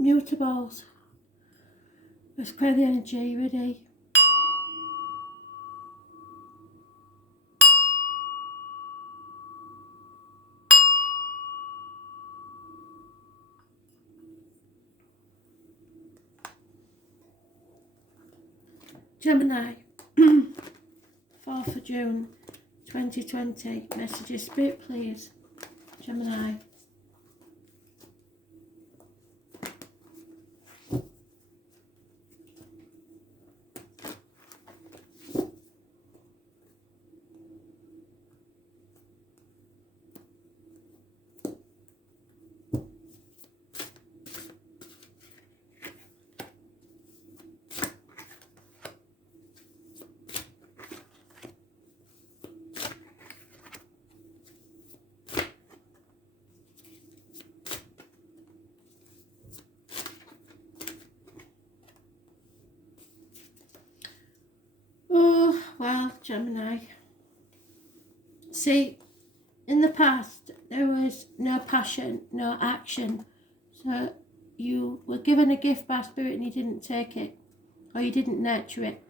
Mutables. Let's clear the energy. Ready? Gemini. 4th of June 2020. Messages. Spirit, please. Gemini. Oh, well, Gemini. See, in the past, there was no passion, no action. So you were given a gift by Spirit and you didn't take it, or you didn't nurture it.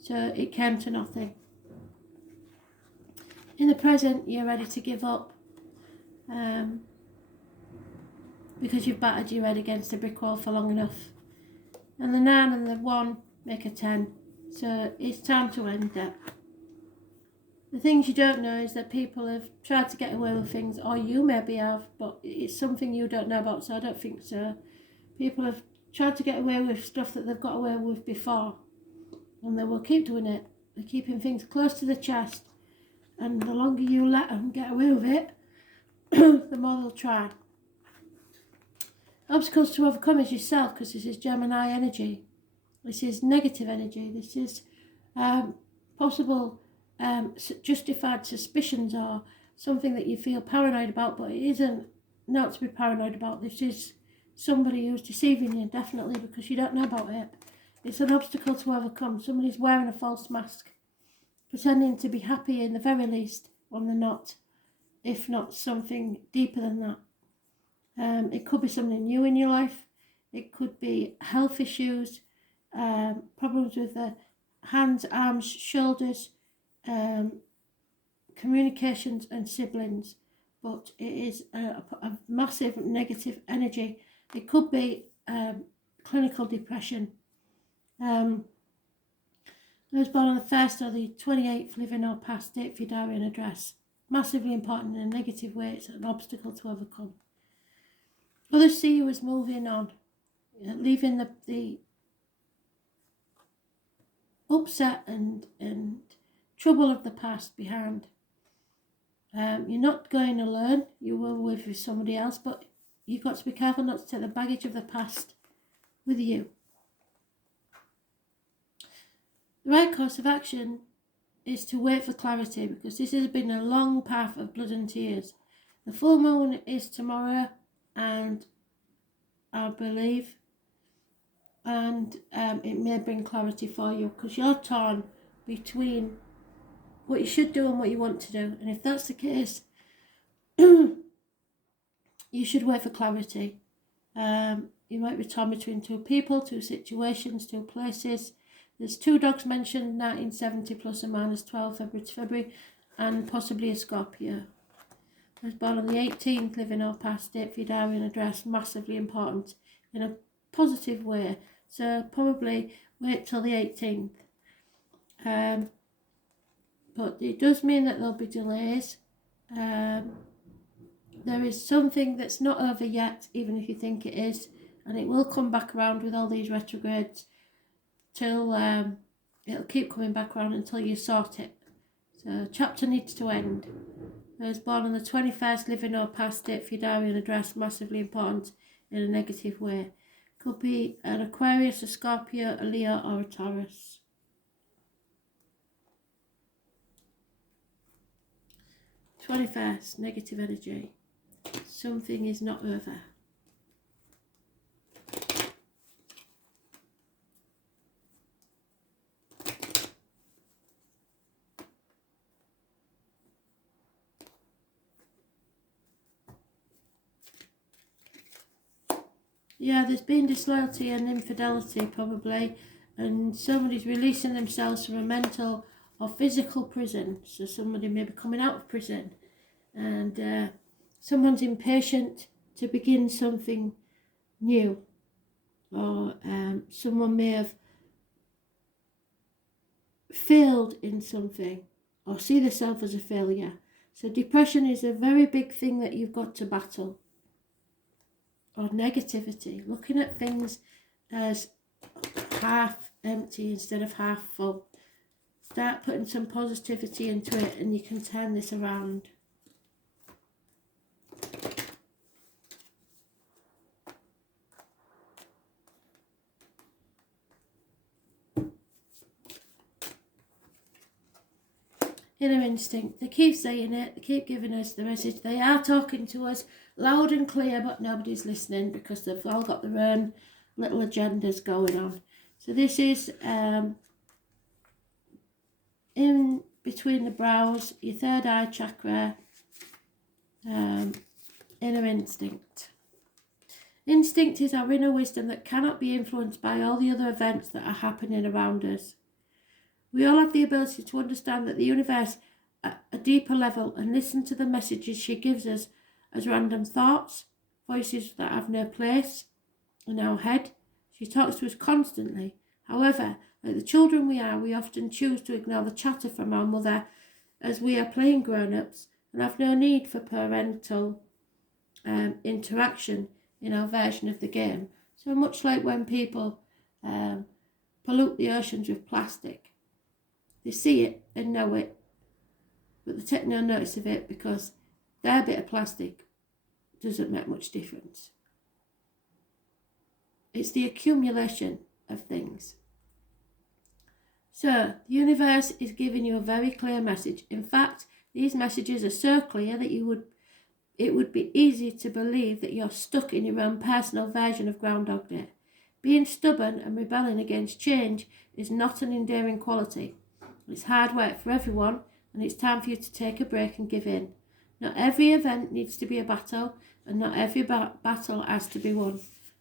So it came to nothing. In the present, you're ready to give up because you've battered your head against a brick wall for long enough. And the 9 and the 1 make a 10. So it's time to end that. The things you don't know is that people have tried to get away with things, or you maybe have, but it's something you don't know about, so I don't think so. People have tried to get away with stuff that they've got away with before, and they will keep doing it. They're keeping things close to the chest, and the longer you let them get away with it, the more they'll try. Obstacles to overcome is yourself, because this is Gemini energy. This is negative energy. This is possible justified suspicions or something that you feel paranoid about, but it isn't not to be paranoid about. This is somebody who's deceiving you, definitely, because you don't know about it. It's an obstacle to overcome. Somebody's wearing a false mask, pretending to be happy in the very least when they're not, if not something deeper than that. It could be something new in your life. It could be health issues, problems with the hands, arms, shoulders, communications and siblings. But it is a massive negative energy. It could be clinical depression. Those born on the 1st or the 28th, living or past, date for your diary and address. Massively important in a negative way. It's an obstacle to overcome. Others see you as moving on, leaving the upset and trouble of the past behind. You're not going alone. You will with somebody else, but you've got to be careful not to take the baggage of the past with you. The right course of action is to wait for clarity, because this has been a long path of blood and tears. The full moon is tomorrow, and I believe, and it may bring clarity for you, because you're torn between what you should do and what you want to do. And if that's the case, you should wait for clarity. You might be torn between 2 people, 2 situations, 2 places. There's 2 dogs mentioned, 1970 plus or minus 12, February to February, and possibly a Scorpio. I was born on the 18th, living or past, date for your diary and address, massively important in a positive way. So probably wait till the 18th. But it does mean that there'll be delays. There is something that's not over yet, even if you think it is, and it will come back around with all these retrogrades till it'll keep coming back around until you sort it. So chapter needs to end. I was born on the 21st, living or past, date for your diary and address, massively important in a negative way. Could be an Aquarius, a Scorpio, a Leo or a Taurus. #21st, negative energy. Something is not over. Yeah, there's been disloyalty and infidelity probably, and somebody's releasing themselves from a mental or physical prison. So somebody may be coming out of prison, and someone's impatient to begin something new, or someone may have failed in something or see themselves as a failure. So depression is a very big thing that you've got to battle. Or negativity, looking at things as half empty instead of half full. Start putting some positivity into it and you can turn this around. Inner instinct, they keep saying it, they keep giving us the message. They are talking to us loud and clear, but nobody's listening because they've all got their own little agendas going on. So this is in between the brows, your third eye chakra, inner instinct. Instinct is our inner wisdom that cannot be influenced by all the other events that are happening around us. We all have the ability to understand that the universe at a deeper level and listen to the messages she gives us as random thoughts, voices that have no place in our head. She talks to us constantly. However, like the children we are, we often choose to ignore the chatter from our mother as we are playing grown-ups and have no need for parental interaction in our version of the game. So much like when people pollute the oceans with plastic. They see it and know it, but they take no notice of it because their bit of plastic doesn't make much difference. It's the accumulation of things. So, the universe is giving you a very clear message. In fact, these messages are so clear that it would be easy to believe that you're stuck in your own personal version of Groundhog Day. Being stubborn and rebelling against change is not an endearing quality. It's hard work for everyone, and it's time for you to take a break and give in. Not every event needs to be a battle, and not every battle has to be won.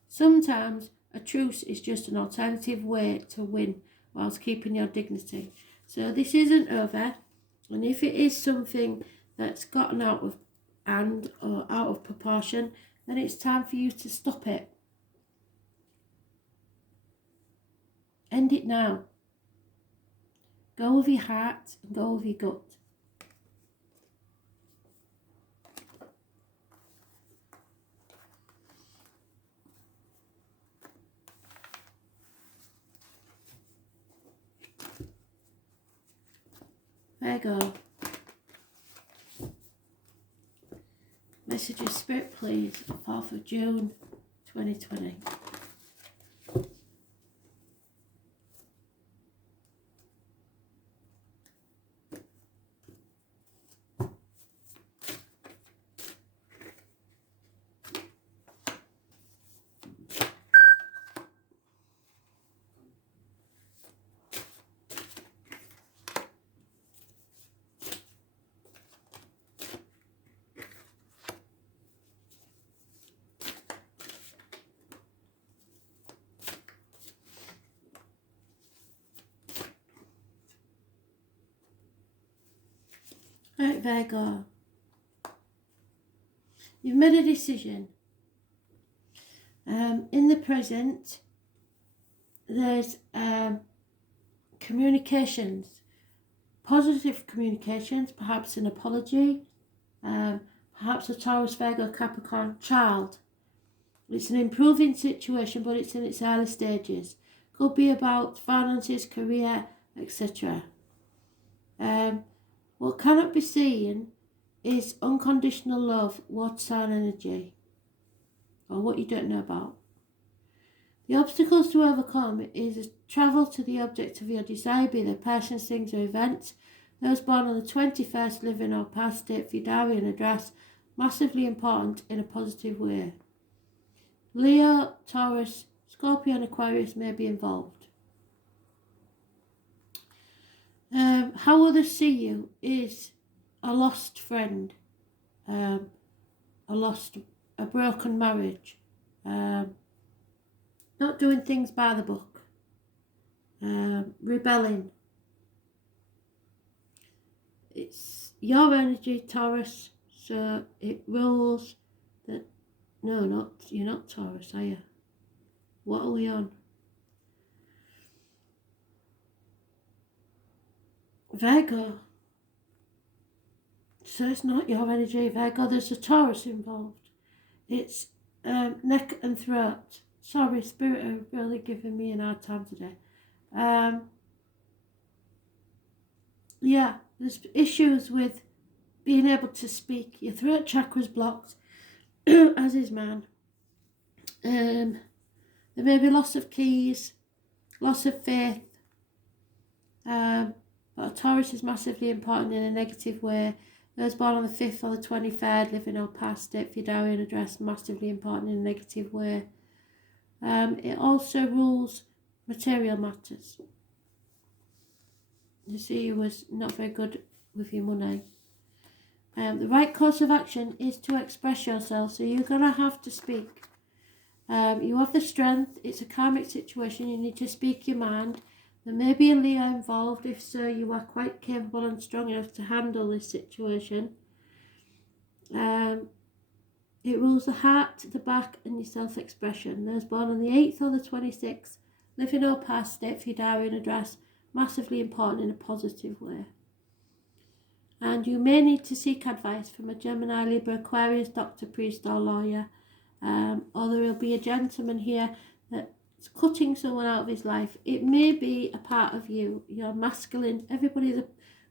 Sometimes a truce is just an alternative way to win whilst keeping your dignity. So this isn't over, and if it is something that's gotten out of hand or out of proportion, then it's time for you to stop it. End it now. Go with your heart and go with your gut. Virgo. Message of Spirit, please. 4th of June, 2020. Right, Virgo. You've made a decision. In the present, there's communications, positive communications, perhaps an apology, perhaps a Taurus, Virgo, Capricorn child. It's an improving situation, but it's in its early stages. Could be about finances, career, etc. What cannot be seen is unconditional love, water sign energy, or what you don't know about. The obstacles to overcome is travel to the object of your desire, be they persons, things, or events. Those born on the 21st, living or past date, Vidarian address, massively important in a positive way. Leo, Taurus, Scorpio, and Aquarius may be involved. How others see you is a lost friend, a broken marriage, not doing things by the book, rebelling. It's your energy, Taurus, so it rules that. No, you're not Taurus, are you? What are we on? Virgo. So it's not your energy, Virgo. There's a Taurus involved. It's neck and throat. Sorry, Spirit are really giving me an hard time today. Yeah, there's issues with being able to speak. Your throat chakra's blocked, as is mine. There may be loss of keys, loss of faith. But a Taurus is massively important in a negative way. Those born on the 5th or the 23rd, living or past it, Fidarian address, massively important in a negative way. It also rules material matters. You see, you was not very good with your money. The right course of action is to express yourself, so you're going to have to speak. You have the strength. It's a karmic situation. You need to speak your mind. There may be a Leo involved. If so, you are quite capable and strong enough to handle this situation. It rules the heart, the back, and your self-expression. Those born on the 8th or the 26th, living or past it, Fidarian address, massively important in a positive way. And you may need to seek advice from a Gemini, Libra, Aquarius, doctor, priest, or lawyer. Or there will be a gentleman here that's cutting someone out of his life. It may be a part of you. You're masculine. Everybody's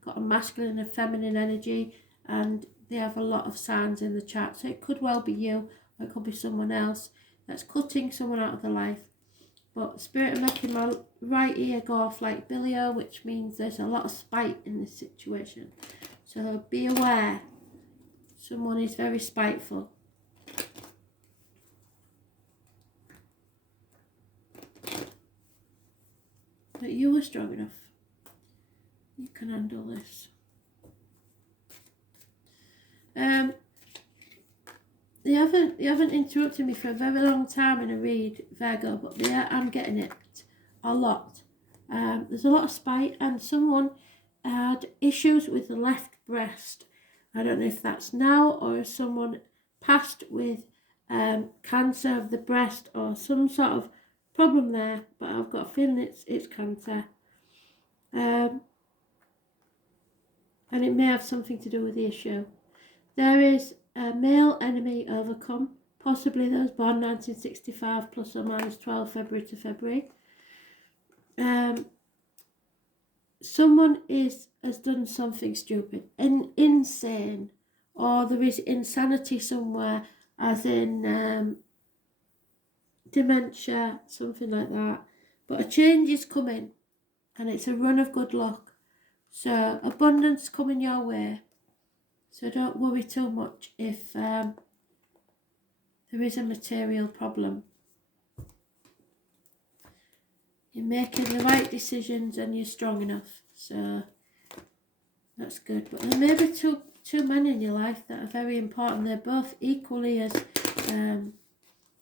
got a masculine and a feminine energy, and they have a lot of signs in the chart. So it could well be you, or it could be someone else that's cutting someone out of their life. But Spirit are making my right ear go off like Billy O, which means there's a lot of spite in this situation. So be aware. Someone is very spiteful. But you are strong enough. You can handle this. You haven't interrupted me for a very long time in a read, Virgo, but I'm getting it a lot. There's a lot of spite, and someone had issues with the left breast. I don't know if that's now, or if someone passed with cancer of the breast or some sort of problem there, but I've got a feeling it's cancer. And it may have something to do with the issue. There is a male enemy overcome, possibly those born 1965 plus or minus 12 February to February. Someone has done something stupid and insane, or there is insanity somewhere, as in dementia, something like that. But a change is coming, and it's a run of good luck. So abundance coming your way. So don't worry too much if there is a material problem. You're making the right decisions and you're strong enough. So that's good. But there may be two men in your life that are very important. They're both equally as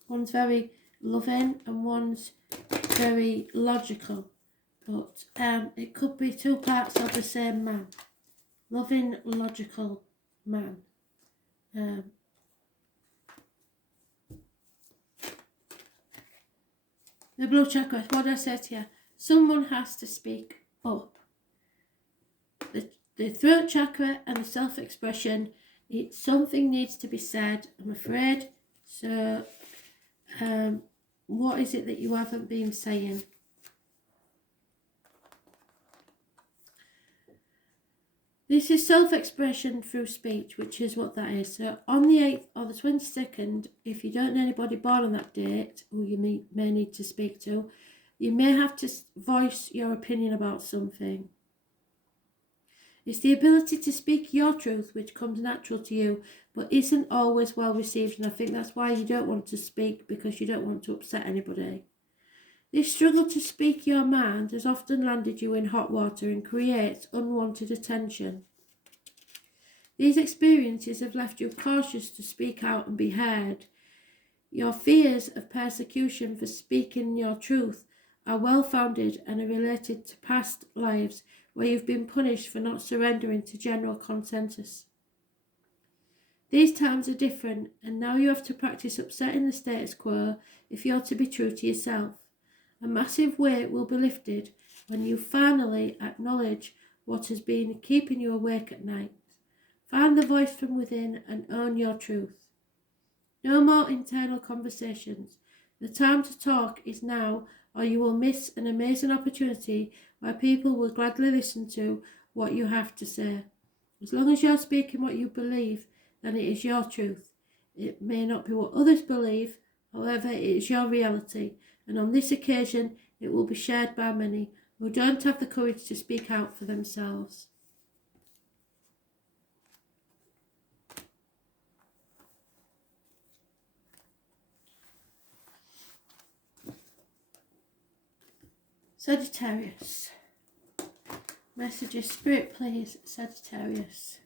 one's very loving and one's very logical. But it could be two parts of the same man. Loving, logical man. The blue chakra, what did I say to you? Someone has to speak up. The throat chakra and the self-expression, something needs to be said, I'm afraid. So, what is it that you haven't been saying? This is self-expression through speech, which is what that is. So on the 8th or the 22nd, if you don't know anybody born on that date who you may need to speak to, you may have to voice your opinion about something. It's the ability to speak your truth, which comes natural to you, but isn't always well received. And I think that's why you don't want to speak, because you don't want to upset anybody. This struggle to speak your mind has often landed you in hot water and creates unwanted attention. These experiences have left you cautious to speak out and be heard. Your fears of persecution for speaking your truth are well-founded and are related to past lives where you've been punished for not surrendering to general consensus. These times are different, and now you have to practice upsetting the status quo if you're to be true to yourself. A massive weight will be lifted when you finally acknowledge what has been keeping you awake at night. Find the voice from within and own your truth. No more internal conversations. The time to talk is now, or you will miss an amazing opportunity where people will gladly listen to what you have to say. As long as you're speaking what you believe, then it is your truth. It may not be what others believe, however, it is your reality, and on this occasion it will be shared by many who don't have the courage to speak out for themselves. Sagittarius. Messages, Spirit, please, Sagittarius.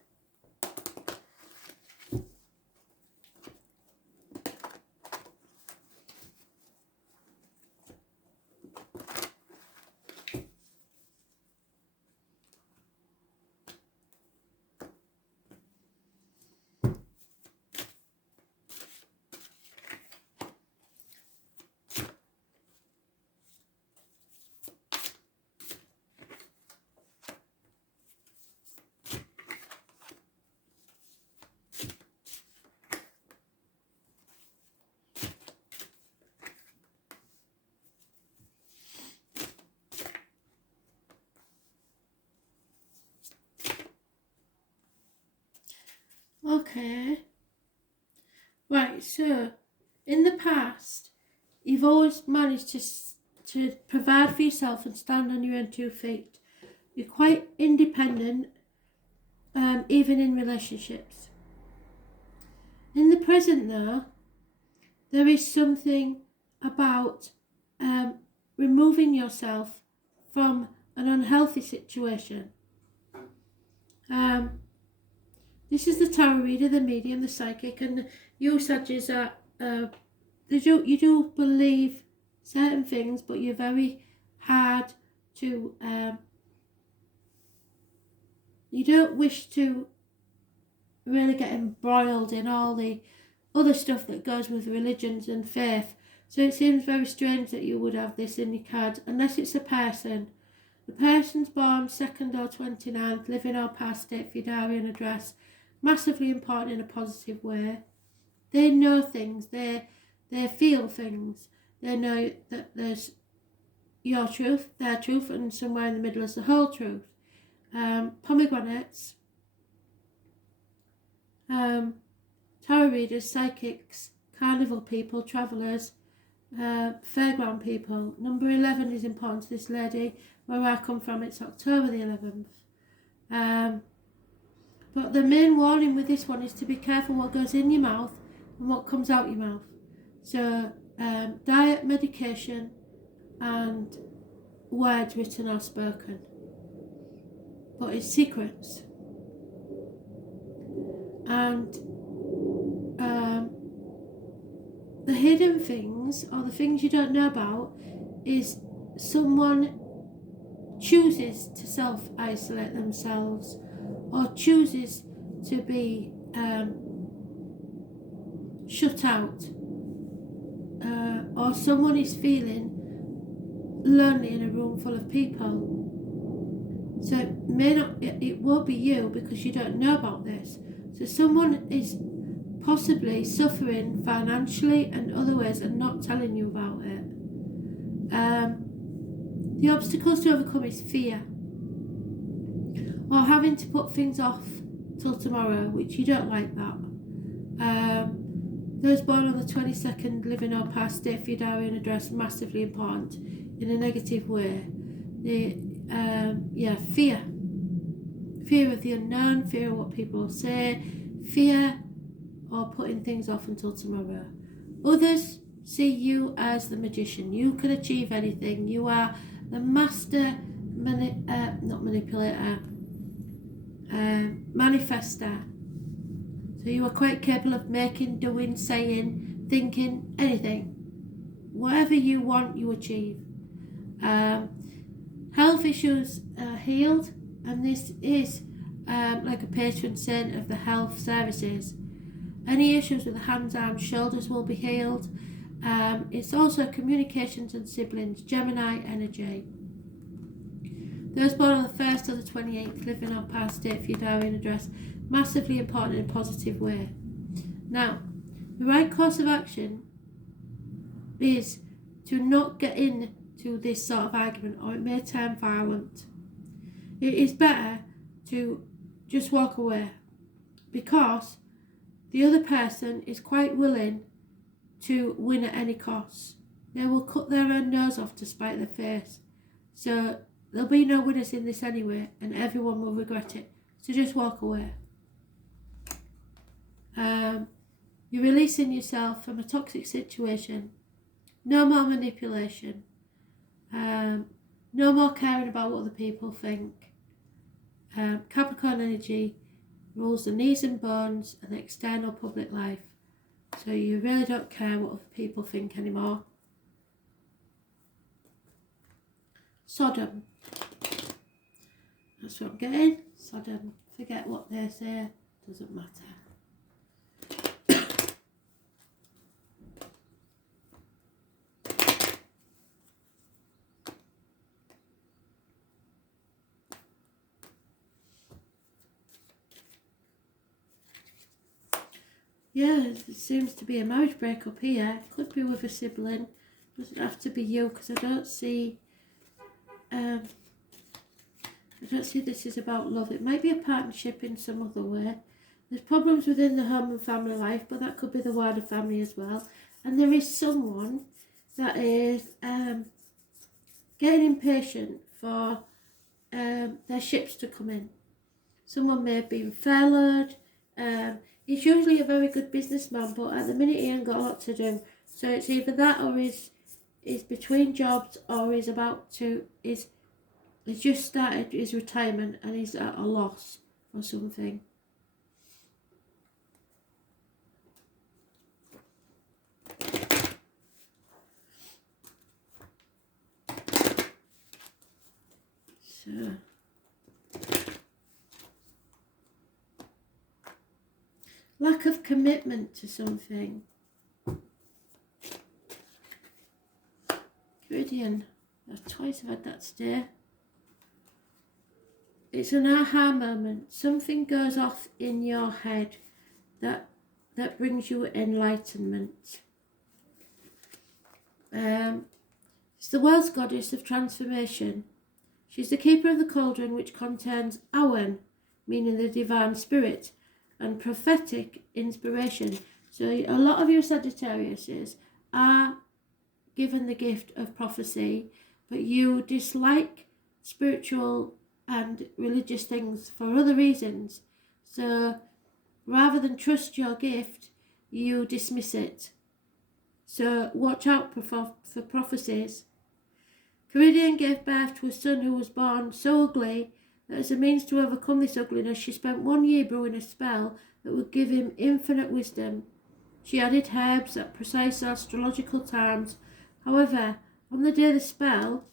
Okay. Right, so in the past, you've always managed to provide for yourself and stand on your own 2 feet. You're quite independent, even in relationships. In the present, though, there is something about removing yourself from an unhealthy situation. This is the tarot reader, the medium, the psychic, and you, Sagittarius, are you do believe certain things, but you're very hard to you don't wish to really get embroiled in all the other stuff that goes with religions and faith. So it seems very strange that you would have this in your card, unless it's a person. The person's born 2nd or 29th, living or past date for your diary and address. Massively important in a positive way. They know things, they feel things. They know that there's your truth, their truth, and somewhere in the middle is the whole truth. Pomegranates, tarot readers, psychics, carnival people, travellers, fairground people. Number 11 is important to this lady. Where I come from, it's October the 11th. But the main warning with this one is to be careful what goes in your mouth and what comes out your mouth. So diet, medication, and words written or spoken. But it's secrets. And the hidden things, or the things you don't know about, is someone chooses to self-isolate themselves, or chooses to be shut out, or someone is feeling lonely in a room full of people. So it won't be you, because you don't know about this. So someone is possibly suffering financially and other ways and not telling you about it. The obstacles to overcome is fear, or having to put things off till tomorrow, which you don't like that. Those born on the 22nd, living or past date for your diary and address, massively important in a negative way. Fear. Fear of the unknown, fear of what people will say, fear or putting things off until tomorrow. Others see you as the magician. You can achieve anything. You are the master manifester. So you are quite capable of making, doing, saying thinking, anything. Whatever you want, you achieve. Health issues are healed, and this is like a patron saint of the health services. Any issues with the hands, arms, shoulders will be healed. It's also communications and siblings, Gemini energy. Those born on the 1st or the 28th, live in or past state for your diary and address, massively important in a positive way. Now, the right course of action is to not get into this sort of argument, or it may turn violent. It is better to just walk away, because the other person is quite willing to win at any cost. They will cut their own nose off to spite their face. So there'll be no winners in this anyway, and everyone will regret it. So just walk away. You're releasing yourself from a toxic situation. No more manipulation. No more caring about what other people think. Capricorn energy rules the knees and bones and the external public life. So you really don't care what other people think anymore. Sodom. That's what I'm getting. Sodom. Forget what they say. Doesn't matter. Yeah, it seems to be a marriage breakup here. Could be with a sibling. Doesn't have to be you, because I don't see this is about love. It might be a partnership in some other way. There's problems within the home and family life, but that could be the wider family as well. And there is someone that is getting impatient for their ships to come in. Someone may have been furloughed. He's usually a very good businessman, but at the minute he ain't got a lot to do. So it's either that, or he's between jobs, or he's just started his retirement and he's at a loss or something. So lack of commitment to something. Meridian. Twice I've had that today. It's an aha moment. Something goes off in your head that brings you enlightenment. It's the world's goddess of transformation. She's the keeper of the cauldron, which contains Awen, meaning the divine spirit, and prophetic inspiration. So a lot of your Sagittariuses are given the gift of prophecy, but you dislike spiritual and religious things for other reasons. So rather than trust your gift, you dismiss it. So watch out for prophecies. Caridian gave birth to a son who was born so ugly that as a means to overcome this ugliness, she spent 1 year brewing a spell that would give him infinite wisdom. She added herbs at precise astrological times. However, on the day the spell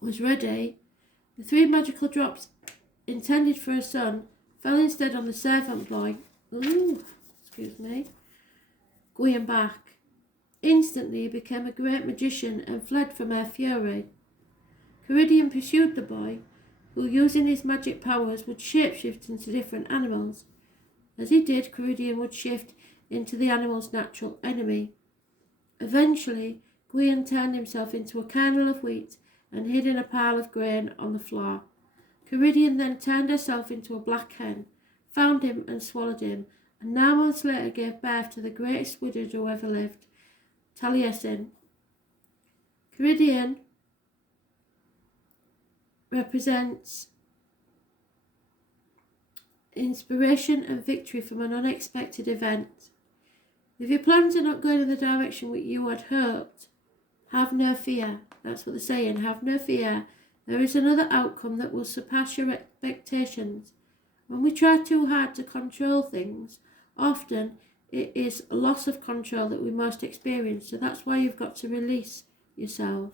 was ready, the 3 magical drops intended for her son fell instead on the servant boy. Guillain-Barré. Instantly he became a great magician and fled from her fury. Caridian pursued the boy, who, using his magic powers, would shapeshift into different animals. As he did, Caridian would shift into the animal's natural enemy. Eventually, Guillain turned himself into a kernel of wheat and hid in a pile of grain on the floor. Caridian then turned herself into a black hen, found him and swallowed him, and 9 months later gave birth to the greatest wizard who ever lived, Taliesin. Caridian represents inspiration and victory from an unexpected event. If your plans are not going in the direction which you had hoped, have no fear. That's what they're saying. Have no fear. There is another outcome that will surpass your expectations. When we try too hard to control things, often it is a loss of control that we most experience. So that's why you've got to release yourself.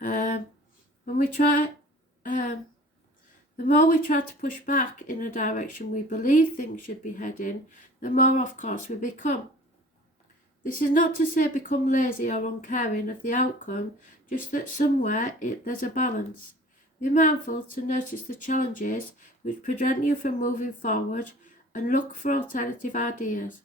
When we try, the more we try to push back in a direction we believe things should be heading, the more off course we become. This is not to say become lazy or uncaring of the outcome, just that somewhere there's a balance. Be mindful to notice the challenges which prevent you from moving forward and look for alternative ideas.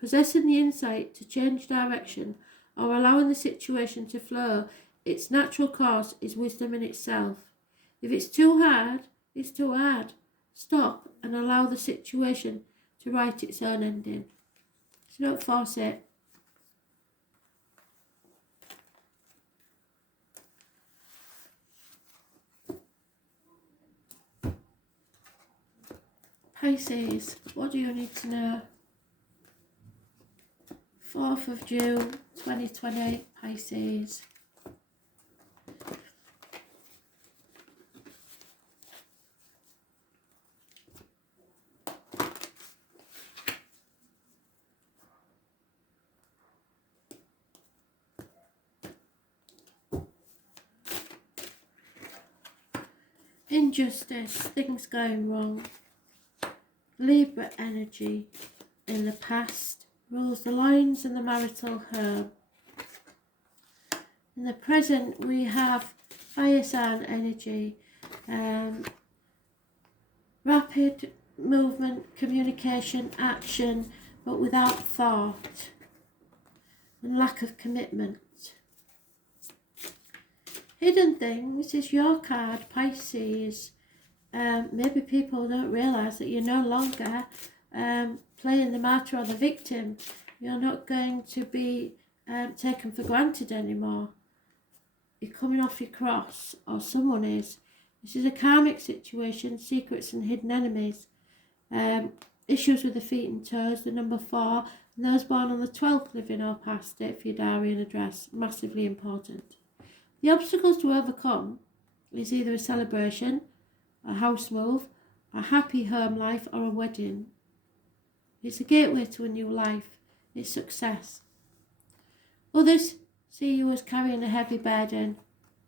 Possessing the insight to change direction or allowing the situation to flow its natural course is wisdom in itself. If it's too hard, it's too hard. Stop and allow the situation to write its own ending. So don't force it. Pisces, what do you need to know? 4th of June 2020, Pisces. Injustice, things going wrong. Libra energy in the past rules the lines in the marital home. In the present we have fire sign energy, rapid movement, communication, action, but without thought, and lack of commitment. Hidden things is your card, Pisces. Maybe people don't realise that you're no longer playing the martyr or the victim. You're not going to be taken for granted anymore. You're coming off your cross, or someone is. This is a karmic situation, secrets and hidden enemies. Issues with the feet and toes, the number 4, and those born on the 12th living or past it for your diary and address, massively important. The obstacles to overcome is either a celebration, a house move, a happy home life, or a wedding. It's a gateway to a new life. It's success. Others see you as carrying a heavy burden,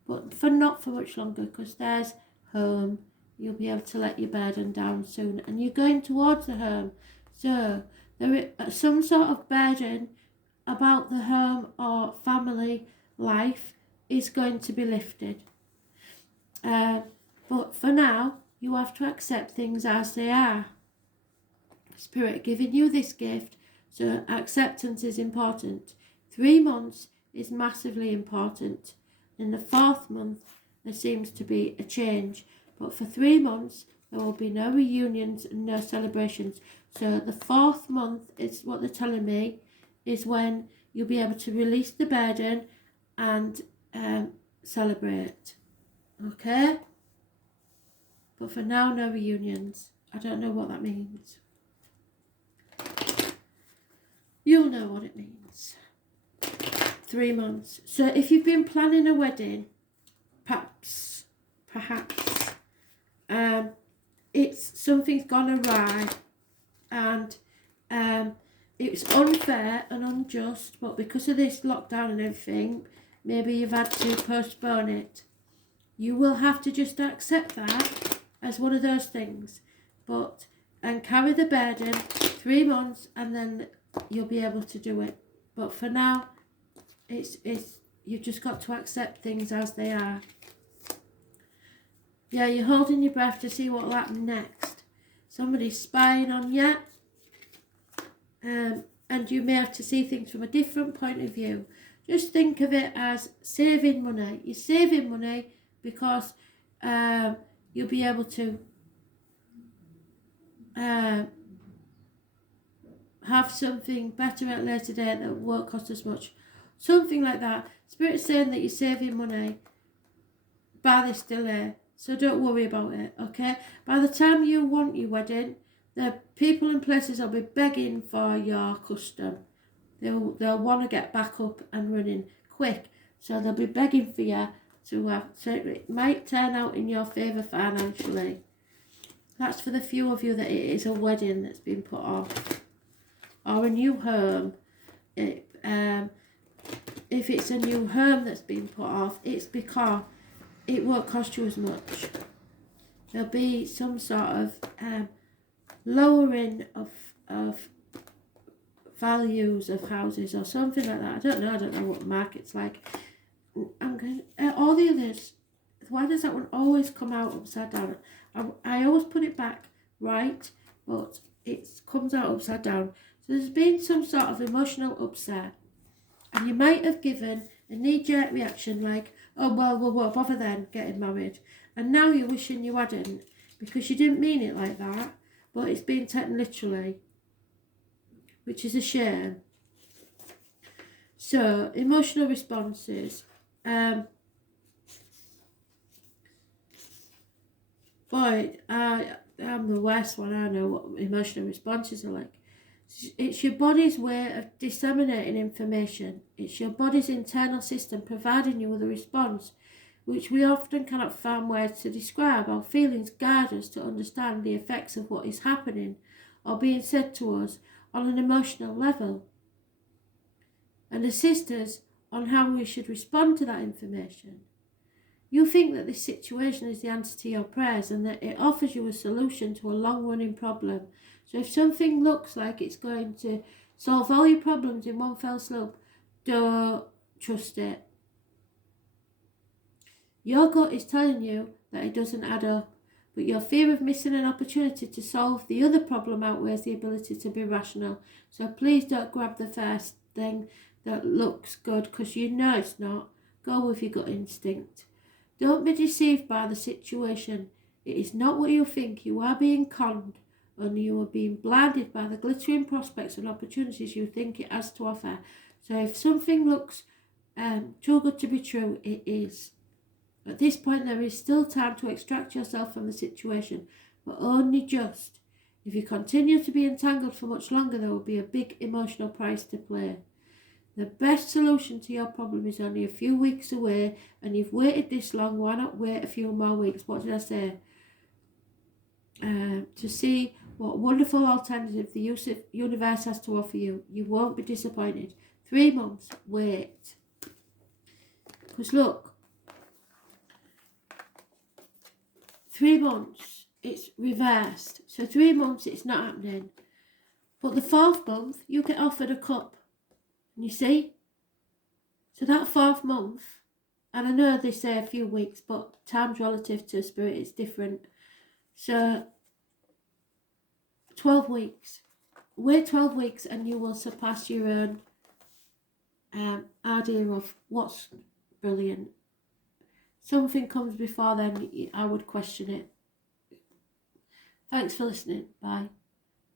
but not for much longer, because there's home. You'll be able to let your burden down soon, and you're going towards the home. So there is some sort of burden about the home or family life is going to be lifted. But for now, you have to accept things as they are. Spirit giving you this gift, so acceptance is important. 3 months is massively important. In the 4th month, there seems to be a change. But for 3 months, there will be no reunions and no celebrations. So the 4th month is what they're telling me, is when you'll be able to release the burden and celebrate. Okay? But for now, no reunions. I don't know what that means. You'll know what it means. 3 months. So if you've been planning a wedding, perhaps, it's something's gone awry, and it's unfair and unjust, but because of this lockdown and everything, maybe you've had to postpone it. You will have to just accept that as one of those things, and carry the burden 3 months, and then you'll be able to do it. But for now, it's you've just got to accept things as they are. Yeah, you're holding your breath to see what will happen next. Somebody's spying on you, and you may have to see things from a different point of view. Just think of it as saving money. You're saving money because you'll be able to have something better at a later date that won't cost as much. Something like that. Spirit's saying that you're saving money by this delay. So don't worry about it, okay? By the time you want your wedding, the people and places will be begging for your custom. They'll want to get back up and running quick. So they'll be begging for you to have. So it might turn out in your favour financially. That's for the few of you that it is a wedding that's been put off. or a new home. If it's a new home that's been put off, it's because it won't cost you as much. There'll be some sort of lowering of values of houses or something like that. I don't know what the market's like. I'm going all the others. Why does that one always come out upside down? I always put it back right, but it comes out upside down. So there's been some sort of emotional upset, and you might have given a knee-jerk reaction like, oh, well, what bother then getting married? And now you're wishing you hadn't, because you didn't mean it like that, but it's been taken literally, which is a shame. So, emotional responses. Boy, I'm the worst one. I know what emotional responses are like. It's your body's way of disseminating information. It's your body's internal system providing you with a response, which we often cannot find words to describe. Our feelings guide us to understand the effects of what is happening or being said to us on an emotional level, and assist us on how we should respond to that information. You think that this situation is the answer to your prayers and that it offers you a solution to a long-running problem. So if something looks like it's going to solve all your problems in one fell swoop, don't trust it. Your gut is telling you that it doesn't add up, but your fear of missing an opportunity to solve the other problem outweighs the ability to be rational. So please don't grab the first thing that looks good because you know it's not. Go with your gut instinct. Don't be deceived by the situation. It is not what you think. You are being conned, and you are being blinded by the glittering prospects and opportunities you think it has to offer. So if something looks too good to be true, it is. At this point, there is still time to extract yourself from the situation, but only just. If you continue to be entangled for much longer, there will be a big emotional price to pay. The best solution to your problem is only a few weeks away, and you've waited this long, why not wait a few more weeks? What did I say? To see what wonderful alternative the universe has to offer you. You won't be disappointed. 3 months, wait. Because look, 3 months, it's reversed. So 3 months, it's not happening. But the 4th month, you get offered a cup. And you see? So that 4th month, and I know they say a few weeks, but time's relative to spirit, it's different. So 12 weeks. Wait 12 weeks and you will surpass your own idea of what's brilliant. Something comes before then, I would question it. Thanks for listening. Bye.